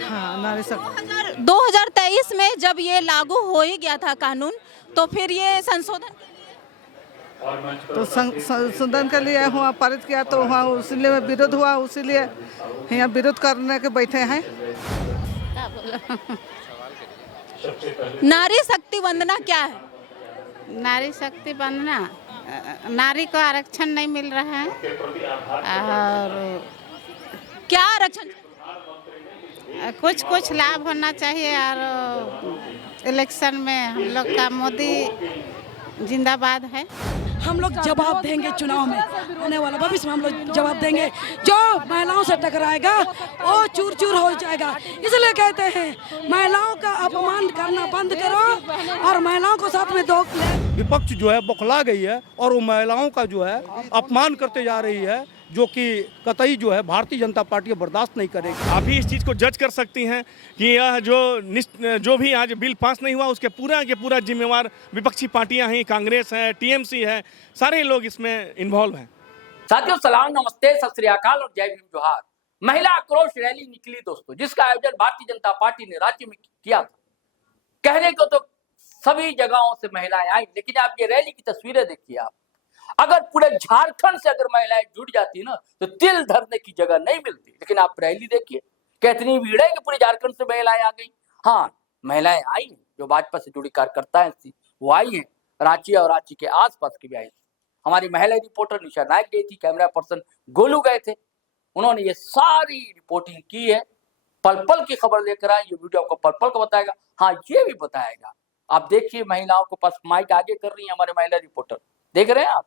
हाँ, नारी शक्ति 2023 में जब ये लागू हो ही गया था कानून, तो फिर ये संशोधन तो संशोधन के लिए हुआ पारित किया, तो वहाँ उसीलिए विरोध हुआ, उसीलिए यहाँ विरोध करने के बैठे हैं। नारी शक्ति वंदना क्या है? नारी शक्ति बनना, नारी को आरक्षण नहीं मिल रहा है और क्या आरक्षण? कुछ कुछ लाभ होना चाहिए। और इलेक्शन में हम लोग का मोदी जिंदाबाद है। हम लोग जवाब देंगे, चुनाव में आने वाला भविष्य में हम लोग जवाब देंगे। जो महिलाओं से टकराएगा वो चूर चूर हो जाएगा। इसलिए कहते हैं महिलाओं का अपमान करना बंद करो और महिलाओं को साथ में दो। विपक्ष जो है बौखला गई है और वो महिलाओं का जो है अपमान करते जा रही है, जो कि कतई जो है भारतीय जनता पार्टी बर्दाश्त नहीं करेगी। आप भी इस चीज़ को जज कर सकती हैं कि यह जो भी आज बिल पास नहीं हुआ उसके पूरा के पूरा जिम्मेवार विपक्षी पार्टियां हैं, कांग्रेस है, टीएमसी है, सारे लोग इसमें इन्वॉल्व हैं। साथियों सलाम, नमस्ते, सत श्री अकाल और जय भीम जोहार। महिला आक्रोश रैली निकली दोस्तों, जिसका आयोजन भारतीय जनता पार्टी ने राज्य में किया था। कहने को तो सभी जगहों से महिलाएं आई, लेकिन आप ये रैली की तस्वीरें देखिए। आप अगर पूरे झारखंड से अगर महिलाएं जुड़ जाती ना तो तिल धरने की जगह नहीं मिलती। लेकिन आप रैली देखिए, कितनी भीड़ है कि पूरे झारखंड से महिलाएं आ गई। हाँ, महिलाएं आई हैं, जो भाजपा से जुड़ी कार्यकर्ता थी वो आई हैं, रांची और रांची के आसपास की भी आई थी। हमारी महिला रिपोर्टर निशा नायक गई थी, कैमरा पर्सन गोलू गए थे। उन्होंने ये सारी रिपोर्टिंग की है, पल पल की खबर लेकर आए। ये वीडियो आपको पल पल को बताएगा, हाँ ये भी बताएगा। आप देखिए, महिलाओं को पास माइक आगे कर रही है हमारे महिला रिपोर्टर, देख रहे हैं आप।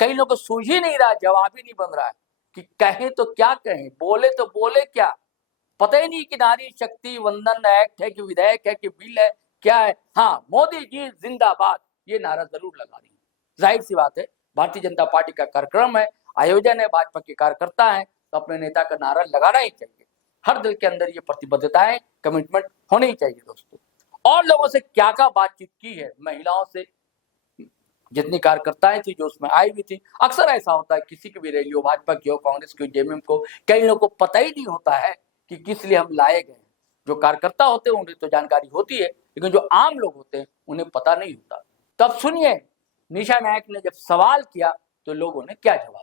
कई लोगों को सूझ ही नहीं रहा, जवाब ही नहीं बन रहा है कि कहें तो क्या कहें, बोले तो बोले क्या। पता ही नहीं कि नारी शक्ति वंदन एक्ट है कि विधेयक है कि बिल है, क्या है। हाँ, मोदी जी जिंदाबाद ये नारा जरूर लगा रही है। जाहिर सी बात है, भारतीय जनता पार्टी का कार्यक्रम है, आयोजन है, भाजपा के कार्यकर्ता है, तो अपने नेता का नारा लगाना ही चाहिए। हर दिल के अंदर ये प्रतिबद्धताएं, कमिटमेंट होनी ही चाहिए दोस्तों। और लोगों से क्या बातचीत की है, महिलाओं से जितनी कार्यकर्ताएं थी जो उसमें आई भी थी। अक्सर ऐसा होता है, किसी की भी रैली हो, भाजपा की हो, कांग्रेस की हो, जेएमएम को, कई लोगों को पता ही नहीं होता है कि किस लिए हम लाए गए। जो कार्यकर्ता होते हैं उन्हें तो जानकारी होती है, लेकिन जो आम लोग होते हैं उन्हें पता नहीं होता। तो अब सुनिए, निशा नायक ने जब सवाल किया तो लोगों ने क्या जवाब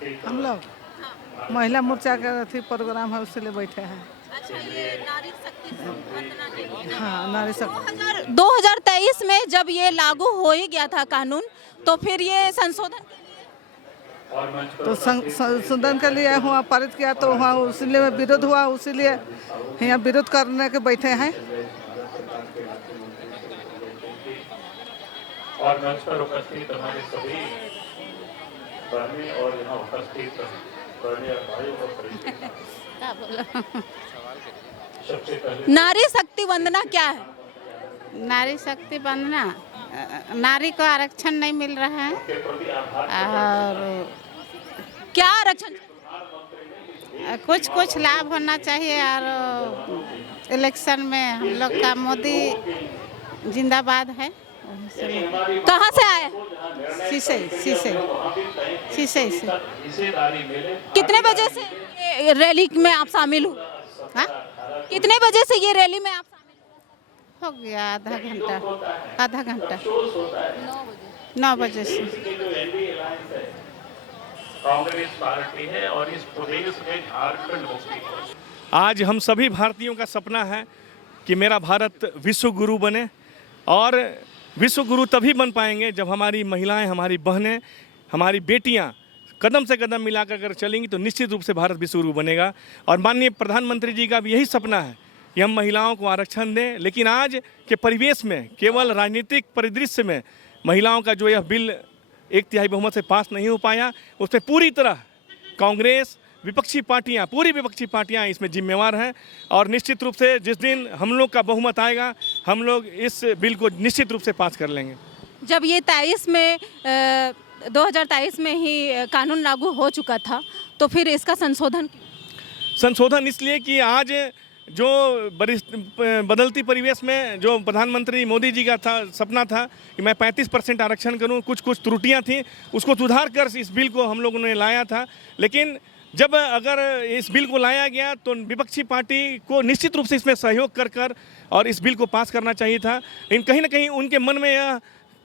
दिया। हम लोग महिला मोर्चा का प्रोग्राम है, उससे ले बैठे हैं। अच्छा, ये नारी शक्ति वंदना के लिए हाँ, नारी शक्ति 2023 में जब ये लागू हो ही गया था कानून, तो फिर ये संशोधन तो संशोधन के लिए हुआ पारित किया, तो वहाँ उसीलिए विरोध हुआ, उसीलिए यहाँ विरोध करने के बैठे हैं। और मंच पर उपस्थित हमारे सभी बहनें और यहाँ उपस्थित बहनें और भाइयों को सबसे पहले नारी शक्ति वंदना क्या है? नारी शक्ति बनना, नारी को आरक्षण नहीं मिल रहा है और क्या आरक्षण? कुछ कुछ लाभ होना चाहिए। और इलेक्शन में हम लोग का मोदी जिंदाबाद है। कहाँ से आए? शीशे से। कितने बजे से ये रैली में आप शामिल हुए? हाँ, कितने बजे से ये रैली में आप शामिल हो गया आधा घंटा 9 बजे से। कांग्रेस पार्टी है और इस प्रदेश में झारखंड मुक्ति। आज हम सभी भारतीयों का सपना है कि मेरा भारत विश्व गुरु बने, और विश्व गुरु तभी बन पाएंगे जब हमारी महिलाएं, हमारी बहनें, हमारी बेटियां कदम से कदम मिलाकर अगर चलेंगी तो निश्चित रूप से भारत विश्व गुरु बनेगा। और माननीय प्रधानमंत्री जी का भी यही सपना है कि हम महिलाओं को आरक्षण दें। लेकिन आज के परिवेश में, केवल राजनीतिक परिदृश्य में महिलाओं का जो यह बिल 1/3 बहुमत से पास नहीं हो पाया, उस पर पूरी तरह कांग्रेस, विपक्षी पार्टियां, पूरी विपक्षी पार्टियां इसमें जिम्मेवार हैं। और निश्चित रूप से जिस दिन हम लोग का बहुमत आएगा, हम लोग इस बिल को निश्चित रूप से पास कर लेंगे। जब ये 2023 में ही कानून लागू हो चुका था, तो फिर इसका संशोधन इसलिए कि आज जो बदलती परिवेश में जो प्रधानमंत्री मोदी जी का सपना था कि मैं 35% आरक्षण करूं, कुछ त्रुटियां थी, उसको सुधार कर इस बिल को हम लोगों ने लाया था। लेकिन जब अगर इस बिल को लाया गया तो विपक्षी पार्टी को निश्चित रूप से इसमें सहयोग कर और इस बिल को पास करना चाहिए था। इन कहीं ना कहीं उनके मन में यह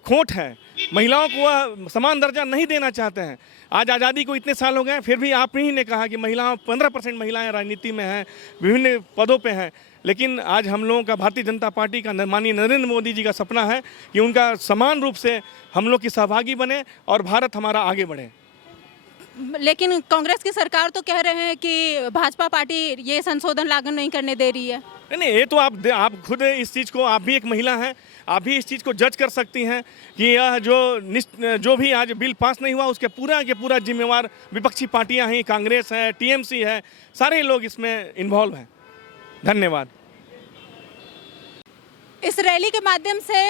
खोट है, महिलाओं को वह समान दर्जा नहीं देना चाहते हैं। आज आज़ादी को इतने साल हो गए, फिर भी आप ही ने कहा कि महिलाओं 15% महिलाएं राजनीति में हैं, विभिन्न पदों पे हैं। लेकिन आज हम लोगों का, भारतीय जनता पार्टी का, माननीय नरेंद्र मोदी जी का सपना है कि उनका समान रूप से हम लोग की सहभागी बने और भारत हमारा आगे बढ़े। लेकिन कांग्रेस की सरकार तो कह रहे हैं कि भाजपा पार्टी ये संशोधन लागू नहीं करने दे रही है। नहीं, ये तो आप खुद इस चीज़ को, आप भी एक महिला हैं, आप भी इस चीज़ को जज कर सकती हैं कि यह जो भी आज बिल पास नहीं हुआ उसके पूरा जिम्मेवार विपक्षी पार्टियां हैं, कांग्रेस है, टीएमसी है, सारे लोग इसमें इन्वॉल्व हैं। धन्यवाद। इस रैली के माध्यम से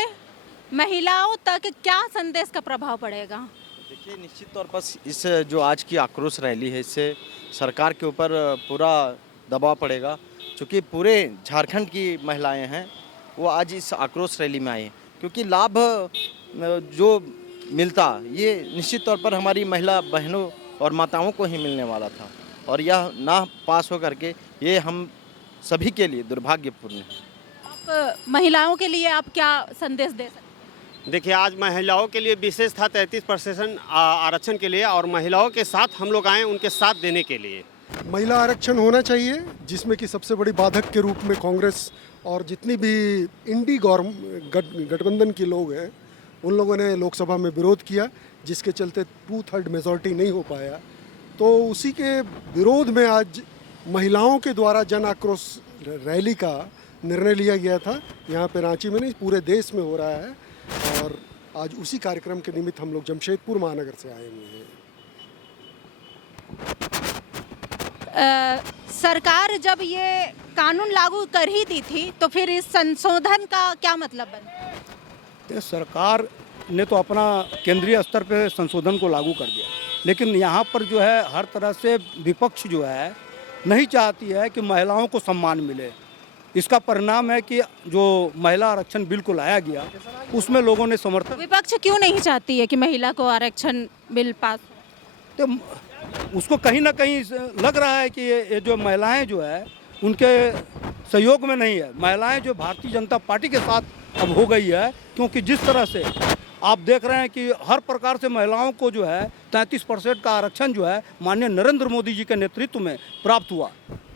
महिलाओं तक क्या संदेश का प्रभाव पड़ेगा? देखिए, निश्चित तौर पर इस जो आज की आक्रोश रैली है, इससे सरकार के ऊपर पूरा दबाव पड़ेगा, क्योंकि पूरे झारखंड की महिलाएं हैं वो आज इस आक्रोश रैली में आई, क्योंकि लाभ जो मिलता ये निश्चित तौर पर हमारी महिला बहनों और माताओं को ही मिलने वाला था, और यह ना पास हो करके ये हम सभी के लिए दुर्भाग्यपूर्ण है। आप महिलाओं के लिए आप क्या संदेश दे सकते हैं? देखिए, आज महिलाओं के लिए विशेष था 33% आरक्षण के लिए, और महिलाओं के साथ हम लोग आए उनके साथ देने के लिए। महिला आरक्षण होना चाहिए, जिसमें कि सबसे बड़ी बाधक के रूप में कांग्रेस और जितनी भी इंडी गठबंधन के लोग हैं उन लोगों ने लोकसभा में विरोध किया, जिसके चलते 2/3 मेजॉरिटी नहीं हो पाया। तो उसी के विरोध में आज महिलाओं के द्वारा जन आक्रोश रैली का निर्णय लिया गया था। यहाँ पे रांची में नहीं, पूरे देश में हो रहा है, और आज उसी कार्यक्रम के निमित्त हम लोग जमशेदपुर महानगर से आए हुए हैं। सरकार जब ये कानून लागू कर ही दी थी तो फिर इस संशोधन का क्या मतलब बना? तो सरकार ने तो अपना केंद्रीय स्तर पे संशोधन को लागू कर दिया, लेकिन यहाँ पर जो है हर तरह से विपक्ष जो है नहीं चाहती है कि महिलाओं को सम्मान मिले। इसका परिणाम है कि जो महिला आरक्षण बिल को लाया गया उसमें लोगों ने समर्थन। विपक्ष क्यों नहीं चाहती है कि महिला को आरक्षण बिल पास? तो उसको कहीं ना कहीं लग रहा है कि ये जो महिलाएं जो है उनके सहयोग में नहीं है। महिलाएं जो भारतीय जनता पार्टी के साथ अब हो गई है, क्योंकि जिस तरह से आप देख रहे हैं कि हर प्रकार से महिलाओं को जो है 33% का आरक्षण जो है माननीय नरेंद्र मोदी जी के नेतृत्व में प्राप्त हुआ।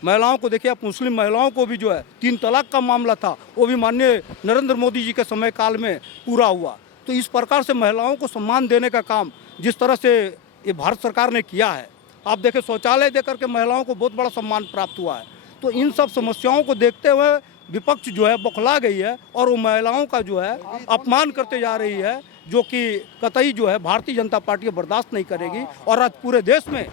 महिलाओं को देखिए, आप मुस्लिम महिलाओं को भी जो है 3 तलाक का मामला था वो भी माननीय नरेंद्र मोदी जी के समय काल में पूरा हुआ। तो इस प्रकार से महिलाओं को सम्मान देने का काम जिस तरह से ये भारत सरकार ने किया है, आप देखें शौचालय देकर के महिलाओं को बहुत बड़ा सम्मान प्राप्त हुआ है। तो इन सब समस्याओं को देखते हुए विपक्ष जो है बौखला गई है और वो महिलाओं का जो है अपमान करते जा रही है, जो कि कतई जो है भारतीय जनता पार्टी बर्दाश्त नहीं करेगी। और आज पूरे देश में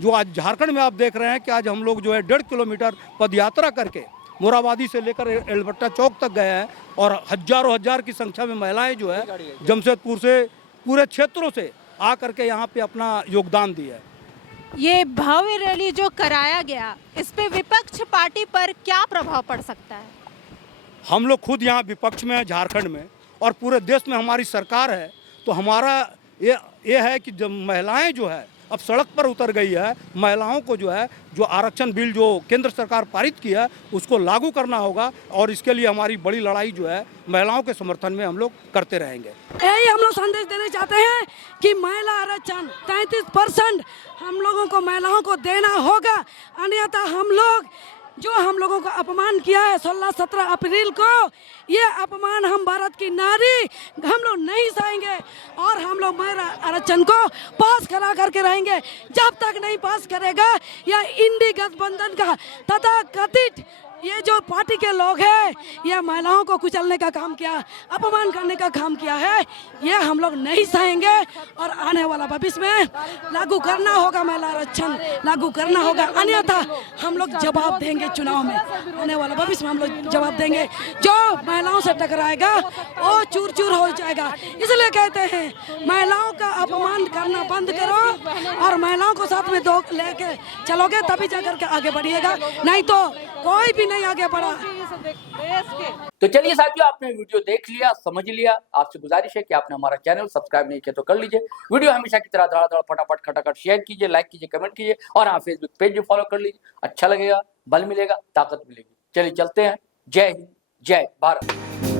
जो आज झारखंड में आप देख रहे हैं कि आज हम लोग जो है 1.5 किलोमीटर पद यात्रा करके मोराबादी से लेकर एलबट्टा चौक तक गए हैं, और हजारों हजार की संख्या में महिलाएं जो है जमशेदपुर से पूरे क्षेत्रों से आ करके यहाँ पे अपना योगदान दिया है। ये भव्य रैली जो कराया गया, इस पे विपक्ष पार्टी पर क्या प्रभाव पड़ सकता है? हम लोग खुद यहाँ विपक्ष में हैं झारखंड में, और पूरे देश में हमारी सरकार है। तो हमारा ये है कि जब महिलाएं जो है अब सड़क पर उतर गई है, महिलाओं को जो है जो आरक्षण बिल जो केंद्र सरकार पारित किया उसको लागू करना होगा, और इसके लिए हमारी बड़ी लड़ाई जो है महिलाओं के समर्थन में हम लोग करते रहेंगे। यही हम लोग संदेश देना चाहते हैं कि महिला आरक्षण 33% हम लोगों को, महिलाओं को देना होगा, अन्यथा हम लोगों को अपमान किया है 16-17 अप्रैल को, ये अपमान हम भारत की नारी हम लोग नहीं सहेंगे, और हम लोग महिला आरक्षण को पास करा करके रहेंगे। जब तक नहीं पास करेगा या इंडी गठबंधन का तथा कथित ये जो पार्टी के लोग हैं ये महिलाओं को कुचलने का काम किया, अपमान करने का काम किया है, ये हम लोग नहीं सहेंगे। और आने वाला भविष्य में लागू करना होगा, महिला आरक्षण लागू करना होगा, अन्यथा हम लोग जवाब देंगे चुनाव में। आने वाला भविष्य में हम लोग जवाब देंगे। जो महिलाओं से टकराएगा वो चूर चूर हो जाएगा। इसलिए कहते हैं महिलाओं का अपमान करना बंद करो, और महिलाओं को साथ में लेके चलोगे तभी जाकर के आगे बढ़िएगा, नहीं तो कोई भी नहीं आगे बढ़ा। देश के। तो चलिए साथियों, आपने वीडियो देख लिया, समझ लिया। आपसे गुजारिश है कि आपने हमारा चैनल सब्सक्राइब नहीं किया तो कर लीजिए। वीडियो हमेशा की तरह धड़ाधड़ फटाफट खटाखट शेयर कीजिए, लाइक कीजिए, कमेंट कीजिए और हाँ फेसबुक पेज भी फॉलो कर लीजिए। अच्छा लगेगा, बल मिलेगा, ताकत मिलेगी। चलिए चलते हैं। जय हिंद, जय भारत।